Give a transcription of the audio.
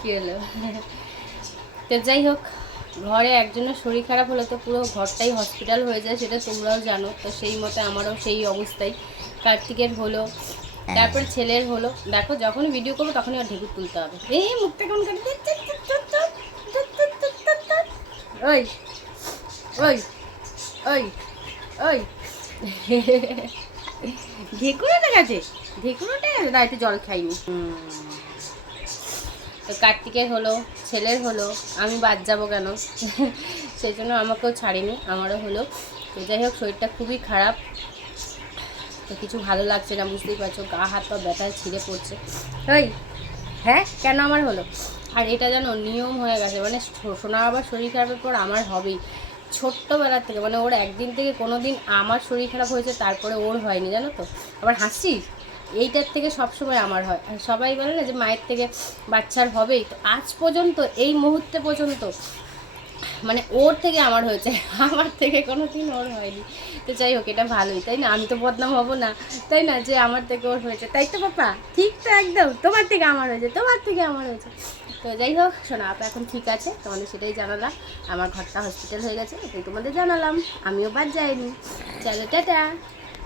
কী হলো? তো যাই হোক, ঘরে একজনের শরীর খারাপ হলে তো পুরো ঘরটাই হসপিটাল হয়ে যায়, সেটা তোমরাও জানো। তো সেই মতে আমারও সেই অবস্থাই। কার্তিকের হলো, তারপর ছেলের হলো। দেখো যখন ভিডিও করবো তখনই আর ঢেকুর তুলতে হবে। এই মুখটা কেমন করে, ওই ওই ওই ওই ঢেকুরটা গেছে, ঢেকুরটা গেছে, দাঁড়িয়ে জল খাইনি। তো কার্তিকের হলো, ছেলের হলো, আমি বাদ যাবো কেন? সেই জন্য আমাকেও ছাড়িনি, আমারও হলো। তো যাই হোক, শরীরটা খুবই খারাপ, তো কিছু ভালো লাগছে না, বুঝতেই পারছো, গা হাত পা ব্যথায় ছিঁড়ে পড়ছে। ওই হ্যাঁ, কেন আমার হলো? আর এটা যেন নিয়ম হয়ে গেছে, মানে সোনা বাবার শরীর খারাপের পর আমার হবেই। ছোট্টবেলার থেকে, মানে ওর একদিন থেকে কোনো দিন আমার শরীর খারাপ হয়েছে, তারপরে ওর হয়নি, জানো তো। আবার হাসছিস, এইটার থেকে সবসময় আমার হয়। আর সবাই বলে না যে মায়ের থেকে বাচ্চার হবেই, তো আজ পর্যন্ত এই মুহূর্তে পর্যন্ত মানে ওর থেকে আমার হয়েছে, আমার থেকে কোনো দিন ওর হয়নি। তো যাই হোক, এটা ভালোই, তাই না? আমি তো বদনাম হব না, তাই না, যে আমার থেকে ওর হয়েছে, তাই তো পাপা? ঠিক তো একদম, তোমার থেকে আমার হয়েছে, তোমার থেকে আমার হয়েছে। তো যাই হোক, শোনো, আপা এখন ঠিক আছে, তোমাদের সেটাই জানালাম। আমার ঘরটা হসপিটাল হয়ে গেছে, এটাই তোমাদের জানালাম, আমিও বাদ যাইনি। চলো টাটা।